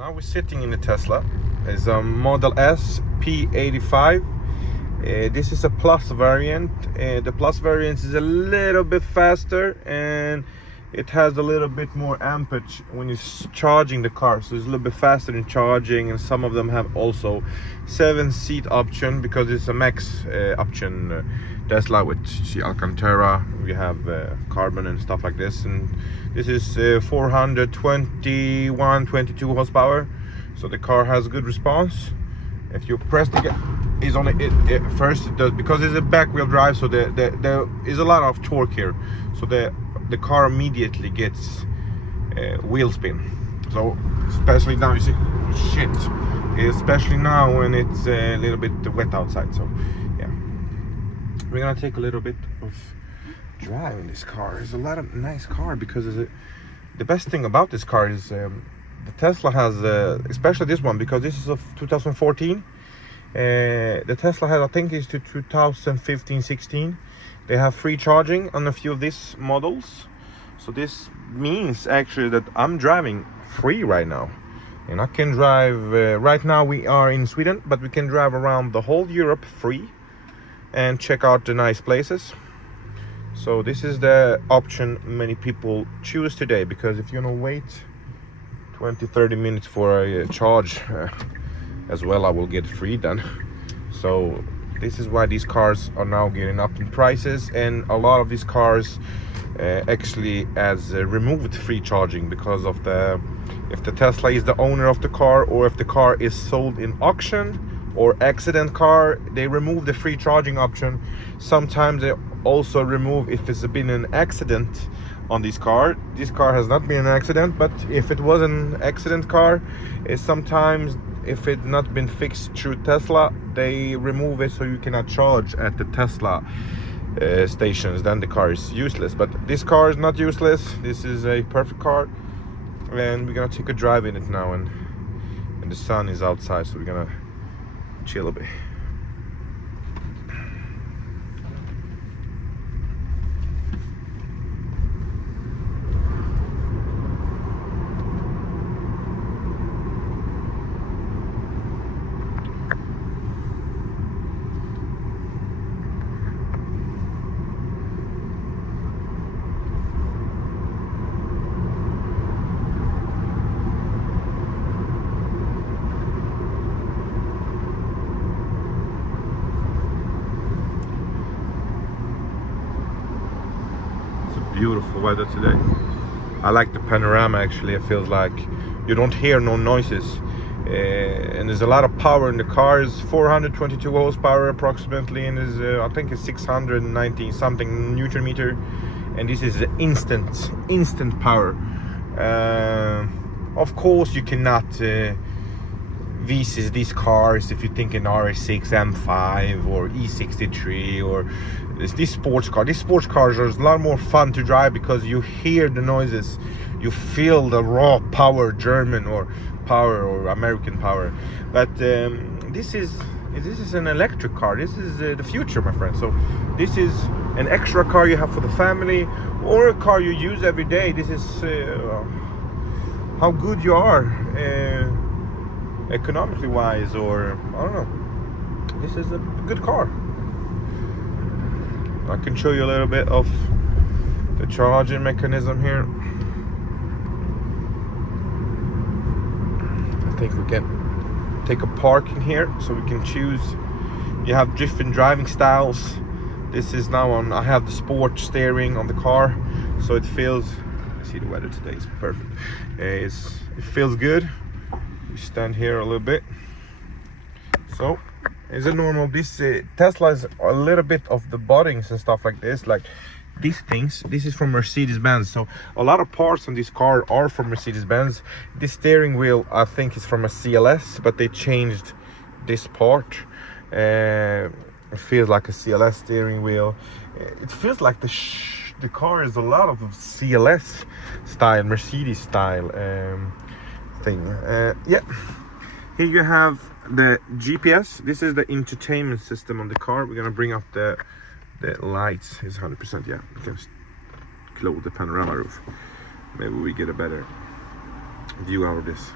Now we're sitting in the Tesla. It's a Model S P85. This is a Plus variant. The Plus variant is a little bit faster and it has a little bit more amperage when you're charging the car, so it's a little bit faster in charging. And some of them have also 7-seat option because it's a max option Tesla with Alcantara. We have carbon and stuff like this, and this is 422 horsepower, so the car has good response. If you press the gas, is on it first, it does, because it's a back wheel drive, so there is a lot of torque here, so the car immediately gets wheel spin. So especially now, you see, shit, especially now when it's a little bit wet outside. So yeah, we're gonna take a little bit of drive in this car. It's a lot of nice car because the best thing about this car is the Tesla has especially this one, because this is of 2014. The Tesla has, I think it's to 2015-16. They have free charging on a few of these models, so this means actually that I'm driving free right now, and I can drive right now we are in Sweden, but we can drive around the whole Europe free and check out the nice places. So this is the option many people choose today, because if you want to wait 20-30 minutes for a charge as well, I will get free then. So this is why these cars are now getting up in prices, and a lot of these cars actually has removed free charging because of if the Tesla is the owner of the car, or if the car is sold in auction or accident car, they remove the free charging option. Sometimes they also remove if it's been an accident on this car. This car has not been an accident, but if it was an accident car, sometimes if it not been fixed through Tesla, they remove it so you cannot charge at the Tesla stations. Then the car is useless. But this car is not useless. This is a perfect car, and we're gonna take a drive in it now, and the sun is outside, so we're gonna chill a bit. Beautiful weather today. I like the panorama. Actually, it feels like you don't hear no noises, and there's a lot of power in the car. It's 422 horsepower approximately, and is I think it's 690 something Newton meter, and this is instant power. Of course you cannot visit these cars if you think an RS6 M5 or E63 or these sports cars. These sports cars are a lot more fun to drive because you hear the noises, you feel the raw power, German or power or American power. But this is an electric car. This is the future, my friend. So this is an extra car you have for the family, or a car you use every day. This is how good you are economically wise, or I don't know. This is a good car. I can show you a little bit of the charging mechanism here. I think we can take a parking here, so we can choose. You have different driving styles. This is now on, I have the sport steering on the car, so it feels, I see the weather today is perfect. It feels good. We stand here a little bit. So it's a normal, this Tesla is a little bit of the buttons and stuff like this, like these things. This is from Mercedes-Benz, so a lot of parts on this car are from Mercedes-Benz. This steering wheel I think is from a CLS, but they changed this part. It feels like a CLS steering wheel. It feels like the car is a lot of CLS style, Mercedes style thing. Yeah, here you have the GPS. This is the entertainment system on the car. We're gonna bring up the lights. Is 100%. Yeah, we can close the panorama roof. Maybe we get a better view out of this.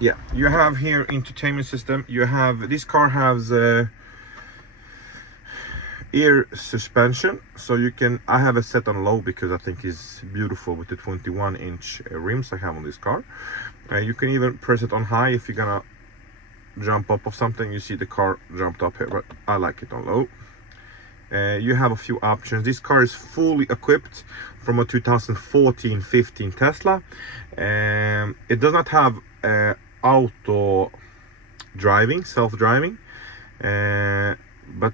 Yeah, you have here entertainment system. You have, this car has ear suspension, so you can, I have it set on low because I think it's beautiful with the 21-inch rims I have on this car. You can even press it on high if you're gonna jump up of something. You see the car jumped up here, but I like it on low. You have a few options. This car is fully equipped from a 2014-15 Tesla. It does not have auto driving, self-driving, but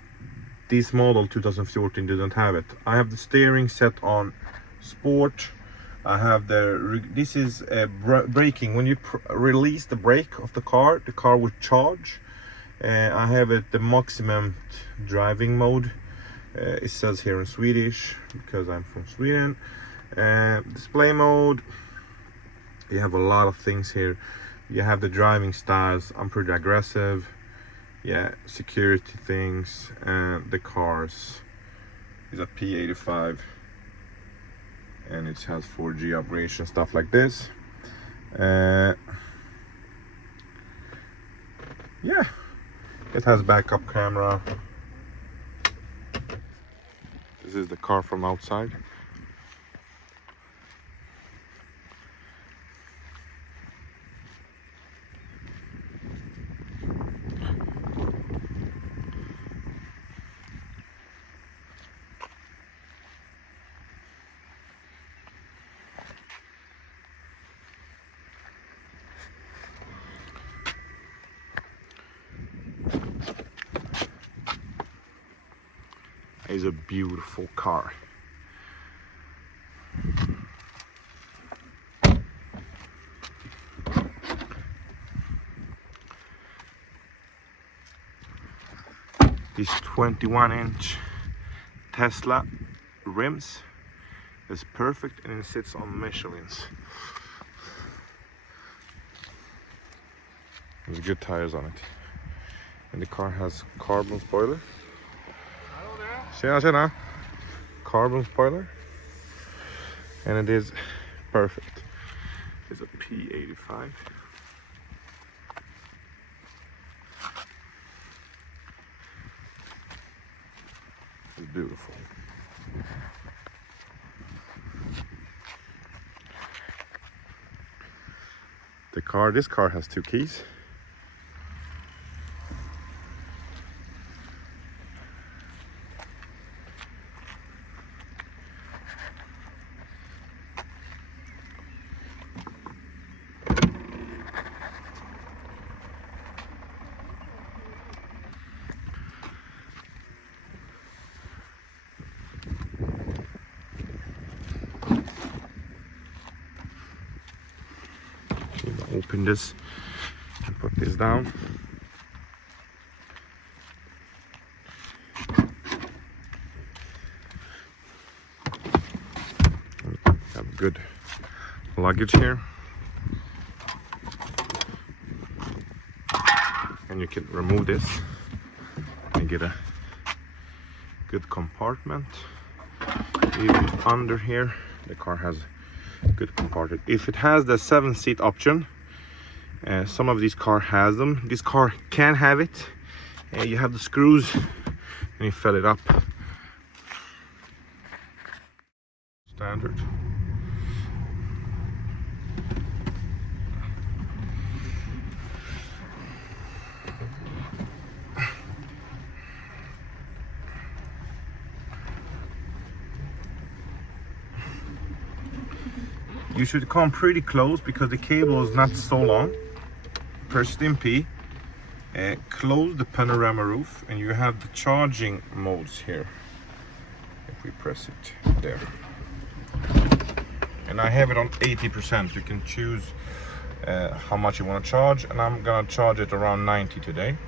this model 2014 didn't have it. I have the steering set on sport. I have this is braking. When you release the brake of the car will charge. I have it the maximum driving mode. It says here in Swedish because I'm from Sweden. Display mode. You have a lot of things here. You have the driving styles. I'm pretty aggressive. Yeah, security things. And the cars is a P85 and it has 4G operation, stuff like this. Yeah, it has backup camera. This is the car from outside. It's a beautiful car. These 21-inch Tesla rims is perfect and it sits on Michelins. There's good tires on it. And the car has carbon spoiler. Tjena, tjena. Carbon spoiler. And it is perfect. It's a P85. It's beautiful. This car has 2 keys. Open this and put this down. Have good luggage here, and you can remove this and get a good compartment. Even under here the car has good compartment. If it has the 7-seat option, some of these car has them. This car can have it. You have the screws and you fill it up. Standard. You should come pretty close because the cable is not so long. Press P, close the panorama roof, and you have the charging modes here. If we press it there, and I have it on 80%. You can choose how much you want to charge, and I'm gonna charge it around 90 today.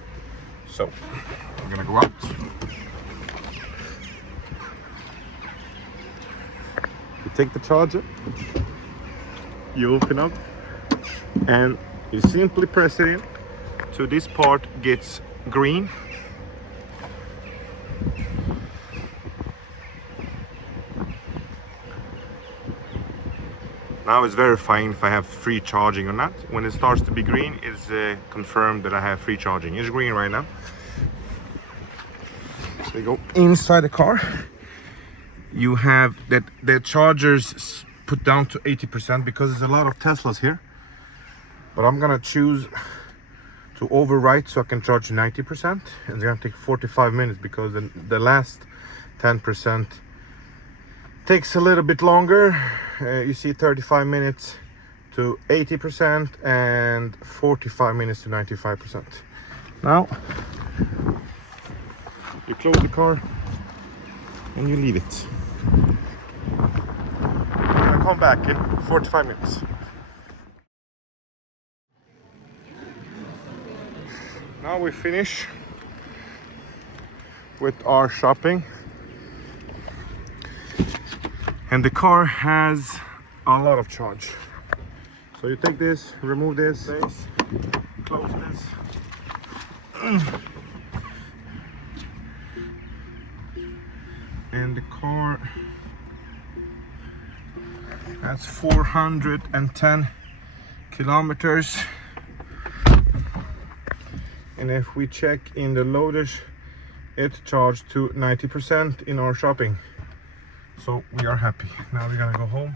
So I'm gonna go out. You take the charger, you open up, and you simply press it in. So this part gets green. Now it's verifying if I have free charging or not. When it starts to be green, it's confirmed that I have free charging. It's green right now. So we go inside the car. You have that the chargers put down to 80% because there's a lot of Teslas here. But I'm gonna choose to overwrite so I can charge 90%. And it's gonna take 45 minutes because the last 10% takes a little bit longer. You see 35 minutes to 80% and 45 minutes to 95%. Now you close the car and you leave it. I'm gonna come back in 45 minutes. Now we finish with our shopping. And the car has a lot of charge. So you take this, remove this, close this. And the car has 410 kilometers. And if we check in the loaders, it charged to 90% in our shopping. So we are happy. Now we're gonna go home